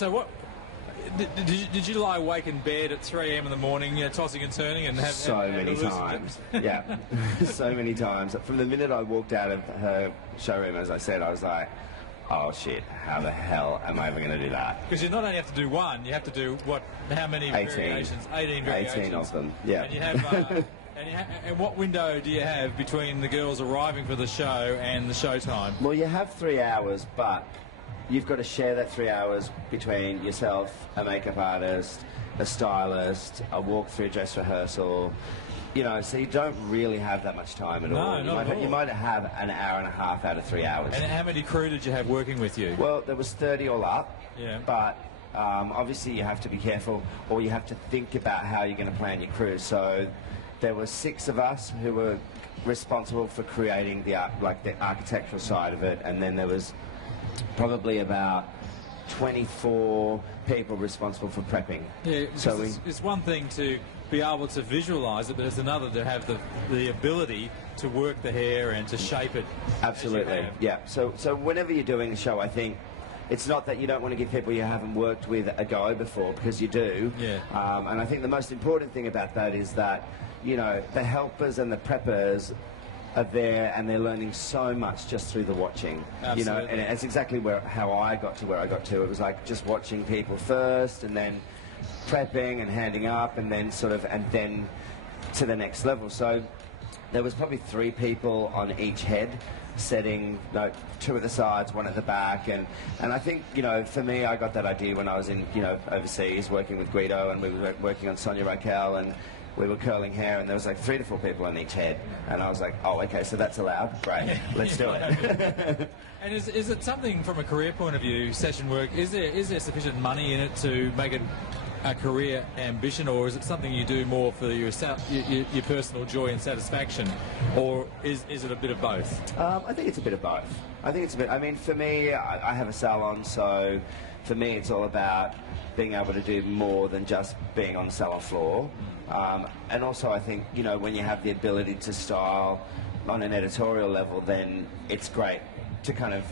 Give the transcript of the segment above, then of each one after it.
So what? Did you lie awake in bed at 3 a.m. in the morning, tossing and turning, and have so many times? Yeah, so many times. From the minute I walked out of her showroom, as I said, I was like, oh shit, how the hell am I ever going to do that? Because you not only have to do one, you have to do what? How many 18. variations? 18 variations. 18 of them. Yeah. And you have. And what window do you have between the girls arriving for the show and the show time? Well, you have 3 hours, but you've got to share that 3 hours between yourself, a makeup artist, a stylist, a walk-through dress rehearsal. So you don't really have that much time at all. You might have an hour and a half out of 3 hours. And how many crew did you have working with you? Well, there was 30 all up. Yeah. But obviously you have to be careful, or you have to think about how you're going to plan your crew. So there were 6 of us who were responsible for creating the architectural side of it, and then there was probably about 24 people responsible for prepping. Yeah, so it's one thing to be able to visualise it, but it's another to have the ability to work the hair and to shape it. Absolutely, yeah. So whenever you're doing a show, I think it's not that you don't want to give people you haven't worked with a go before, because you do. Yeah. And I think the most important thing about that is that, the helpers and the preppers are there, and they're learning so much just through the watching. Absolutely. And it's exactly how I got to where I got to. It was like just watching people first, and then prepping and handing up, and then and then to the next level. So there was probably 3 people on each head, setting 2 at the sides, 1 at the back, and I think for me, I got that idea when I was in overseas working with Guido, and we were working on Sonia Raquel, and we were curling hair, and there was like 3 to 4 people on each head, and I was like, oh, okay, so that's allowed, great, let's do it. And is it something from a career point of view, session work? Is there sufficient money in it to make it a career ambition, or is it something you do more for your personal joy and satisfaction, or is it a bit of both? I think it's a bit of both. I mean, for me, I have a salon, so for me it's all about being able to do more than just being on the salon floor. And also I think, when you have the ability to style on an editorial level, then it's great to kind of,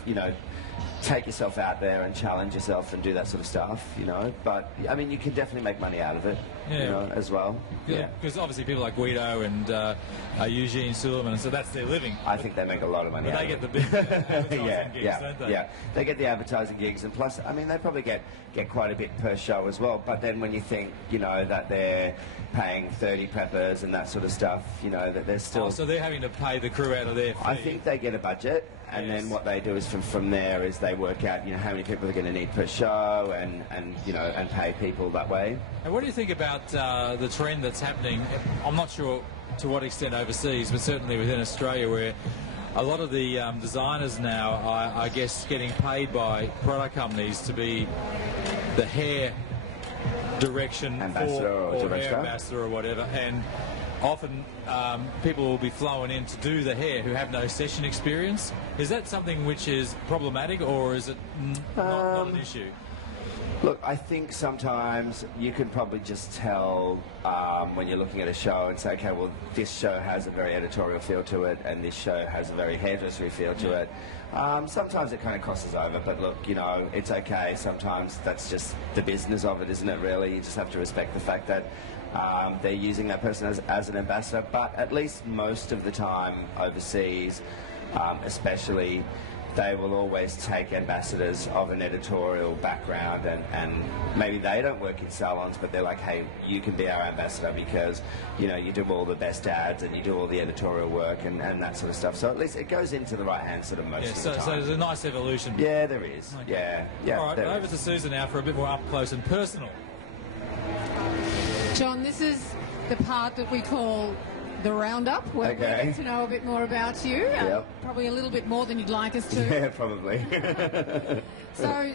take yourself out there and challenge yourself and do that sort of stuff, But, I mean, you can definitely make money out of it, as well. Yeah, because obviously people like Guido and Eugene Suleiman, so that's their living. I think they make a lot of money out of it. They get the big advertising gigs, don't they? Yeah, they get the advertising gigs, and plus, I mean, they probably get quite a bit per show as well. But then when you think, that they're paying 30 preppers and that sort of stuff, that they're still... Oh, so they're having to pay the crew out of their fee. I think they get a budget, and then what they do is from there is they work out, how many people they're going to need per show, and pay people that way. And what do you think about the trend that's happening? I'm not sure to what extent overseas, but certainly within Australia, where a lot of the designers now are, I guess, getting paid by product companies to be the hair direction ambassador or hair ambassador or whatever, and often people will be flown in to do the hair who have no session experience. Is that something which is problematic, or is it not an issue? Look, I think sometimes you can probably just tell when you're looking at a show and say, okay, well, this show has a very editorial feel to it, and this show has a very hairdressery feel to it. Sometimes it kind of crosses over, but look, it's okay. Sometimes that's just the business of it, isn't it, really? You just have to respect the fact that they're using that person as an ambassador, but at least most of the time overseas, especially, they will always take ambassadors of an editorial background, and maybe they don't work in salons, but they're like, hey, you can be our ambassador because, you do all the best ads and you do all the editorial work and that sort of stuff. So at least it goes into the right hands sort of most of the time. So there's a nice evolution. Yeah, there is. Okay. Yeah. All right, over to Susan now for a bit more up close and personal. John, this is the part that we call the roundup, where we get to know a bit more about you. Probably a little bit more than you'd like us to. Yeah, probably. So,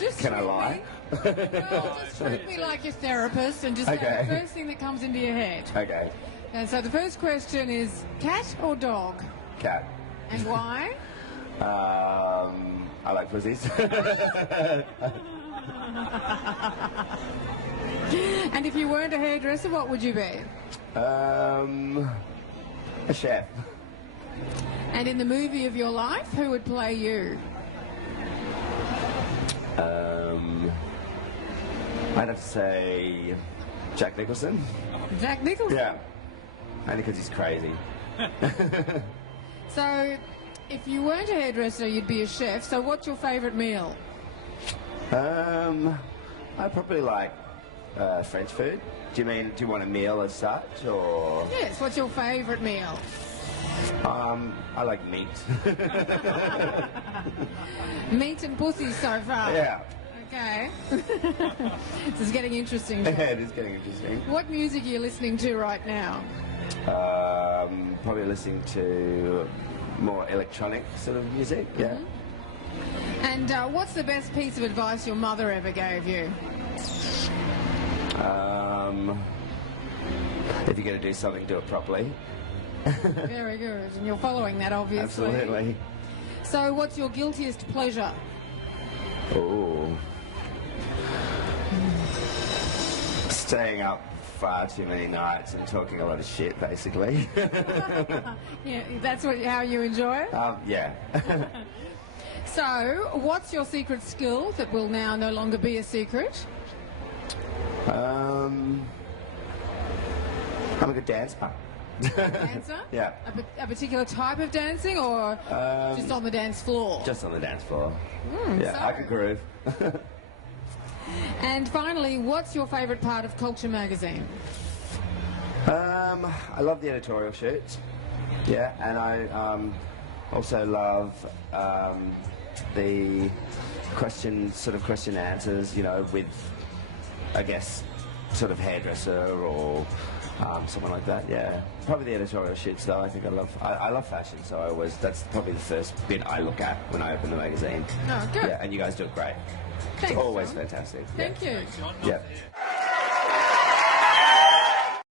just can I lie? No, just treat me like your therapist and just say the first thing that comes into your head. Okay. And so the first question is, cat or dog? Cat. And why? I like pussies. And if you weren't a hairdresser, what would you be? A chef. And in the movie of your life, who would play you? I'd have to say Jack Nicholson. Jack Nicholson? Yeah. Only because he's crazy. So, if you weren't a hairdresser, you'd be a chef. So what's your favourite meal? I probably like French food. Do you want a meal as such, or? Yes, what's your favourite meal? I like meat. Meat and pussy so far. Yeah. Okay. This is getting interesting. Yeah, it is getting interesting. What music are you listening to right now? Probably listening to more electronic sort of music, yeah. Mm-hmm. And what's the best piece of advice your mother ever gave you? If you're going to do something, do it properly. Very good. And you're following that, obviously. Absolutely. So what's your guiltiest pleasure? Oh. Staying up far too many nights and talking a lot of shit, basically. Yeah, that's how you enjoy it? Yeah. So, what's your secret skill that will now no longer be a secret? I'm a good dancer. Dancer? Yeah. A particular type of dancing, or just on the dance floor? Just on the dance floor. so- Yeah, I can groove. And finally, what's your favourite part of Culture magazine? I love the editorial shoots. Yeah, and I also love the question answers, you know, with, I guess, sort of hairdresser or someone like that. Yeah, probably the editorial shoots though. I think I love fashion, so that's probably the first bit I look at when I open the magazine. Oh, good. Yeah, and you guys do it great. Thanks, It's always Jon. fantastic. Thank you. Yeah.